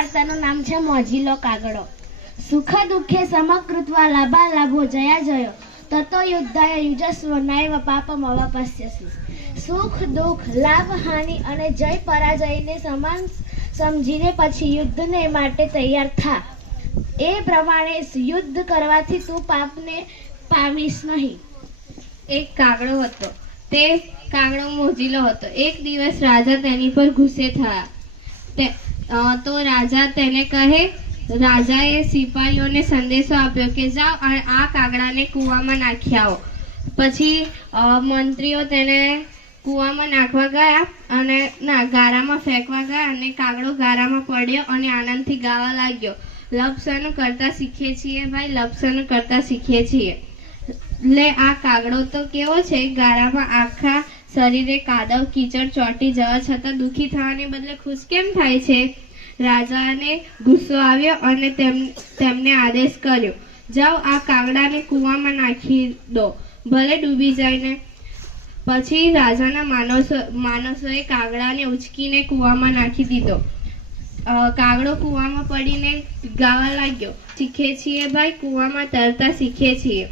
વાર્તાનું નામ છે મોજીલો કાગડો. સુખ દુઃખે સમકૃત્વા લાભા લાભો જયા જયો. તતો યુદ્ધાય યુજસ્વ નૈવ પાપમ અવપસ્યસી સુખ દુઃખ લાભ હાનિ અને જય પરાજયને સમાન સમજીને પછી યુદ્ધને માટે તૈયાર થા. એ પ્રમાણે યુદ્ધ કરવાથી તું પાપને પામીશ નહીં. એક કાગડો હતો. તે કાગડો મોજીલો હતો. એક દિવસ રાજા તેની પર ગુસ્સે થયા. તે- રાજા તેને કહે, રાજાએ સિપાહીઓને સંદેશો આપ્યો કે જાઓ આ કાગડાને કૂવામાં નાખી આવો. પછી મંત્રીઓ તેને કૂવામાં નાખવા ગયા અને ના, ગારામાં ફેંકવા ગયા અને કાગડો ગારામાં પડ્યો અને આનંદથી ગાવા લાગ્યો. લપસણું કરતા શીખીએ છીએ ભાઈ લપસણું કરતા શીખીએ છીએ. લે, આ કાગડો તો કેવો છે? ગારામાં આખા શરીરે કાદવ, કીચડ, ચોંટી જવા છતાં દુઃખી થવાને બદલે ખુશ કેમ થાય છે? રાજાને ગુસ્સો આવ્યો અને તેમ, તેમને આદેશ કર્યો, જાઓ, આ કાગડાને કૂવામાં નાખી દો. ભલે ડૂબી જાય પછી રાજાના માણસો માણસોએ કાગડાને ઉચકીને કૂવામાં નાખી દીધો. કાગડો કૂવામાં પડીને ગાવા લાગ્યો. શીખે છીએ ભાઈ, કૂવામાં તરતા શીખે છીએ.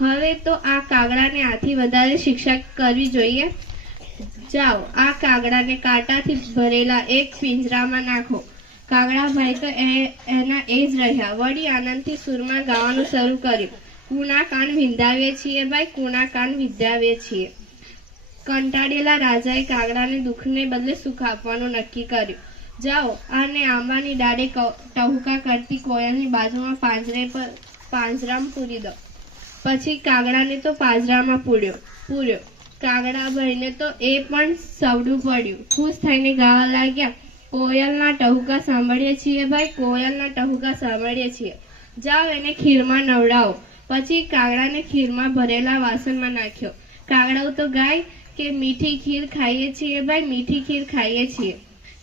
હવે તો આ કાગડાને આથી વધારે શિક્ષા કરવી જોઈએ. જાઓ, આ કાગડાને કાંટાથી ભરેલા એક પિંજરામાં નાખો. કાગડાભાઈ તો એના એ જ રહ્યા. વળી આનંદથી સુરમાં ગાવાનું શરૂ કર્યું. કુણા કાન વિંધાવીએ છીએ ભાઈ કુણા કાન વિંધાવીએ છીએ. કંટાળેલા રાજાએ કાગડાને દુઃખને બદલે સુખ આપવાનું નક્કી કર્યું. જાઓ, આને આંબાની ડાળે ટહુકા કરતી કોયલની બાજુમાં પાંજરે પર, પાંજરામાં પૂરી દો. પછી કાગડાને તો પાજરામાં પૂર્યો પૂર્યો. કાગડાભાઈને તો એ પણ સવડું પડ્યું. ખુશ થઈને ગાવા લાગ્યા, કોયલના ટહુકા સાંભળીએ છીએ ભાઈ, કોયલના ટહુકા સાંભળીએ છીએ. જાઓ એને ખીરમાં નવડાવો. પછી કાગડાને ખીરમાં ભરેલા વાસણમાં નાખ્યો. કાગડાઓ તો ગાય કે મીઠી ખીર ખાઈએ છીએ ભાઈ, મીઠી ખીર ખાઈએ છીએ.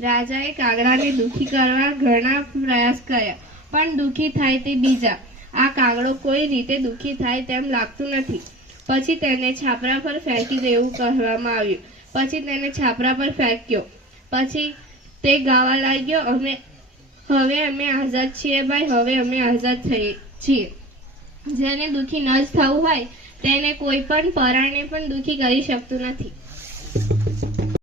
રાજાએ કાગડાને દુઃખી કરવા ઘણા પ્રયાસ કર્યા, પણ દુઃખી થાય તે બીજા. આ કાગડો કોઈ રીતે દુઃખી થાય તેમ લાગતું નથી. પછી તેને છાપરા પર ફેંકી દેવું કહેવામાં આવ્યું. પછી તેને છાપરા પર ફેંક્યો. પછી તે ગાવા લાગ્યો, અમે, હવે અમે આઝાદ છીએ ભાઈ, હવે અમે આઝાદ થઈએ છીએ. જેને દુઃખી ન જ થવું હોય, તેને કોઈ પણ પરાણે પણ દુઃખી કરી શકતું નથી.